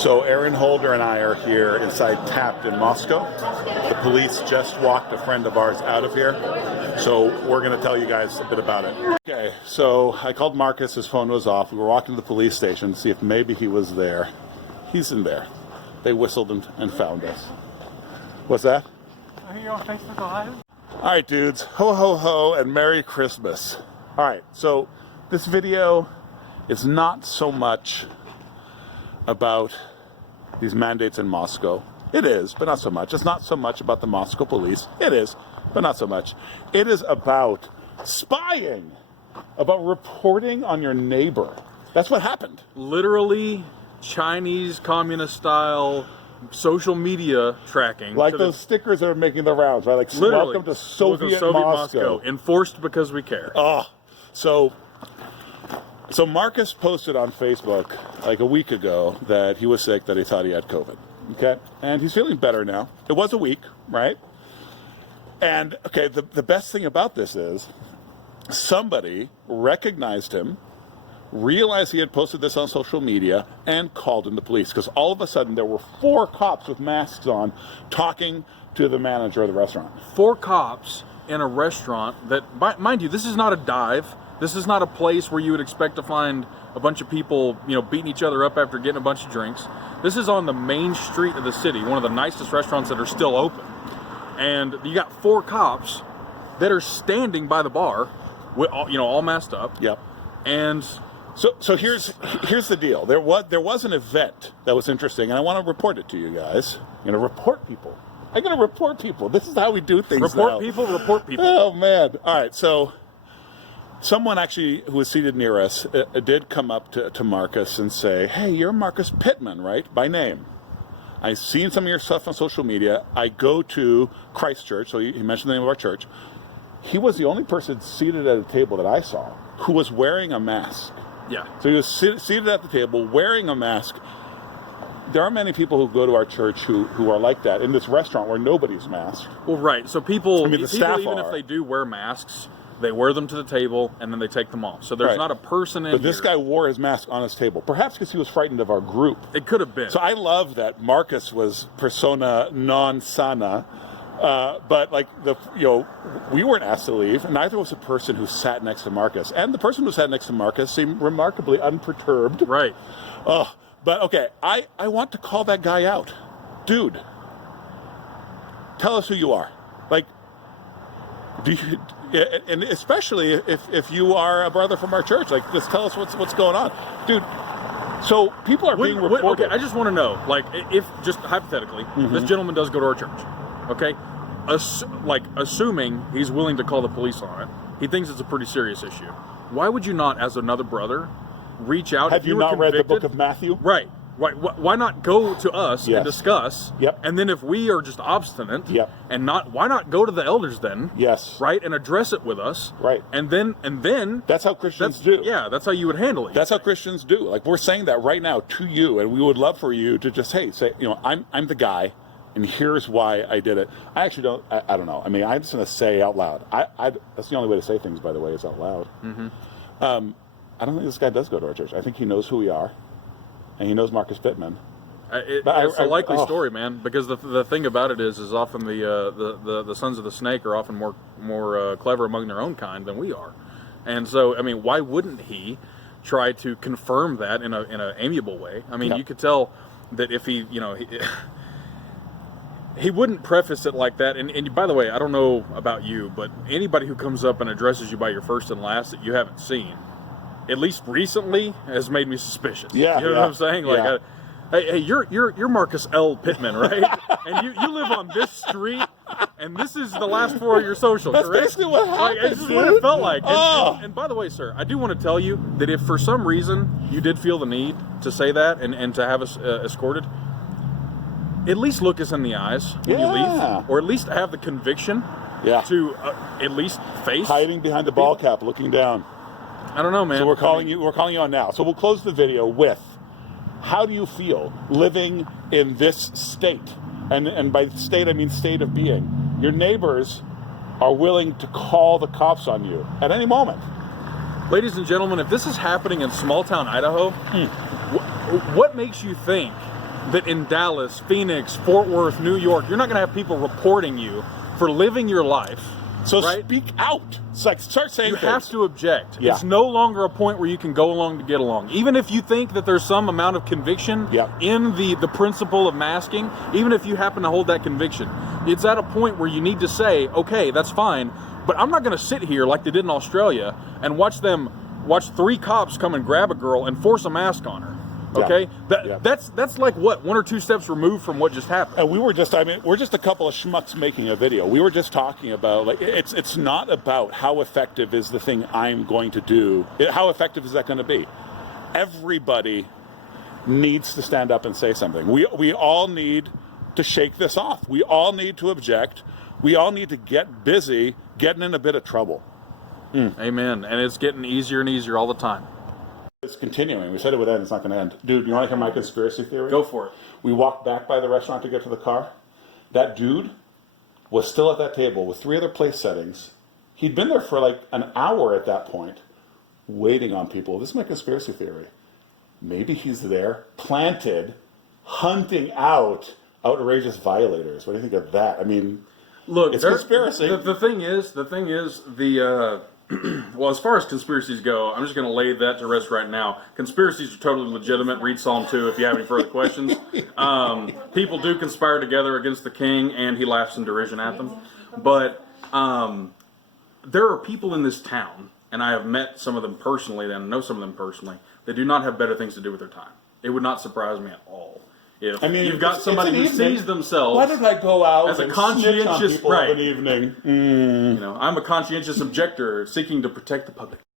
So Aaron Holder and I are here inside Tapped in Moscow. The police just walked a friend of ours out of here, so we're going to tell you guys a bit about it. Okay, so I called Marcus, his phone was off. We were walking to the police station to see if maybe he was there. He's in there. They whistled and found us. What's that? Are you on Facebook Live? Alright dudes, ho ho ho and Merry Christmas. Alright, so this video is not so much about these mandates in Moscow. It is, but not so much. It's not so much about the Moscow police. It is, but not so much. It is about spying, about reporting on your neighbor. That's what happened. Literally Chinese communist style social media tracking. Like those stickers that are making the rounds, right? Like, welcome to Soviet Moscow. Enforced because we care. Oh, so Marcus posted on Facebook like a week ago that he was sick, that he thought he had COVID. Okay? And he's feeling better now. It was a week, right? And, okay, the best thing about this is somebody recognized him, realized he had posted this on social media, and called in the police. Because all of a sudden there were 4 cops with masks on talking to the manager of the restaurant. 4 cops in a restaurant that, mind you, this is not a dive. This is not a place where you would expect to find a bunch of people, beating each other up after getting a bunch of drinks. This is on the main street of the city, one of the nicest restaurants that are still open. And you got 4 cops that are standing by the bar, with, all masked up. Yep. And so here's the deal. There was an event that was interesting, and I want to report it to you guys. I'm going to report people. This is how we do things report now. people. Oh, man. All right, so someone actually who was seated near us did come up to Marcus and say, hey, you're Marcus Pittman, right? By name. I've seen some of your stuff on social media. I go to Christ Church, so he mentioned the name of our church. He was the only person seated at a table that I saw who was wearing a mask. Yeah. So he was seated at the table wearing a mask. There are many people who go to our church who are like that in this restaurant where nobody's masked. Well, right. So people, the staff even are. if they do wear masks, they wear them to the table and then they take them off. So there's not a person in But this guy wore his mask on his table, perhaps because he was frightened of our group. It could have been. So I love that Marcus was persona non sana, but we weren't asked to leave. Neither was the person who sat next to Marcus, and the person who sat next to Marcus seemed remarkably unperturbed. Right. But okay, I want to call that guy out, dude. Tell us who you are. Like, do you? And especially if you are a brother from our church, like, just tell us what's going on, dude. So people are being reported. Okay, I just want to know, like, if just hypothetically, this gentleman does go to our church, okay? Assuming he's willing to call the police on it, he thinks it's a pretty serious issue. Why would you not, as another brother, reach out? Have you not read the book of Matthew? Right. Why not go to us and discuss? Yep. And then if we are just obstinate, and why not go to the elders then? Yes. Right, and address it with us. Right. And then that's how Christians do. Yeah, that's how you would handle it. That's how Christians do. Like, we're saying that right now to you, and we would love for you to just say, I'm the guy, and here's why I did it. I actually don't. I don't know. I mean, I'm just going to say out loud. That's the only way to say things, by the way, is out loud. I don't think this guy does go to our church. I think he knows who we are. And he knows Marcus Pittman. It's a likely story, man. Because the thing about it is often the sons of the snake are often more clever among their own kind than we are, and so I mean, why wouldn't he try to confirm that in an amiable way? I mean, you could tell that if he wouldn't preface it like that. And by the way, I don't know about you, but anybody who comes up and addresses you by your first and last that you haven't seen, at least recently, has made me suspicious. Yeah, you know what I'm saying? Like, hey, you're Marcus L. Pittman, right? And you live on this street, and this is the last 4 of your social. That's correct? basically what happened. This is what it felt like. And by the way, sir, I do want to tell you that if for some reason you did feel the need to say that and to have us escorted, at least look us in the eyes when you leave, or at least have the conviction to at least face hiding behind the ball cap, looking down. I don't know, man. So we're calling you on now. So we'll close the video with, how do you feel living in this state? And by state, I mean state of being. Your neighbors are willing to call the cops on you at any moment. Ladies and gentlemen, if this is happening in small town Idaho, what makes you think that in Dallas, Phoenix, Fort Worth, New York, you're not going to have people reporting you for living your life. So right? speak out. It's like start saying You things. have to object. Yeah. It's no longer a point where you can go along to get along. Even if you think that there's some amount of conviction in the principle of masking, even if you happen to hold that conviction, it's at a point where you need to say, okay, that's fine, but I'm not going to sit here like they did in Australia and watch 3 cops come and grab a girl and force a mask on her. Okay, that's like what 1 or 2 steps removed from what just happened. And we were just, we're just a couple of schmucks making a video. We were just talking about, like, it's not about how effective is the thing I'm going to do. How effective is that going to be? Everybody needs to stand up and say something. We all need to shake this off. We all need to object. We all need to get busy getting in a bit of trouble. Amen. And it's getting easier and easier all the time. It's continuing. We said it would end. It's not going to end. Dude, you want to hear my conspiracy theory? Go for it. We walked back by the restaurant to get to the car. That dude was still at that table with 3 other place settings. He'd been there for like an hour at that point, waiting on people. This is my conspiracy theory. Maybe he's there, planted, hunting out outrageous violators. What do you think of that? I mean, look, it's conspiracy. The thing is, well, as far as conspiracies go, I'm just going to lay that to rest right now. Conspiracies are totally legitimate. Read Psalm 2 if you have any further questions. People do conspire together against the king, and he laughs in derision at them. But there are people in this town, and I have met some of them personally, and know some of them personally, that do not have better things to do with their time. It would not surprise me at all. If you've got somebody who sees themselves, why did I go out as a and conscientious snitch on people of an evening? You know, I'm a conscientious objector seeking to protect the public.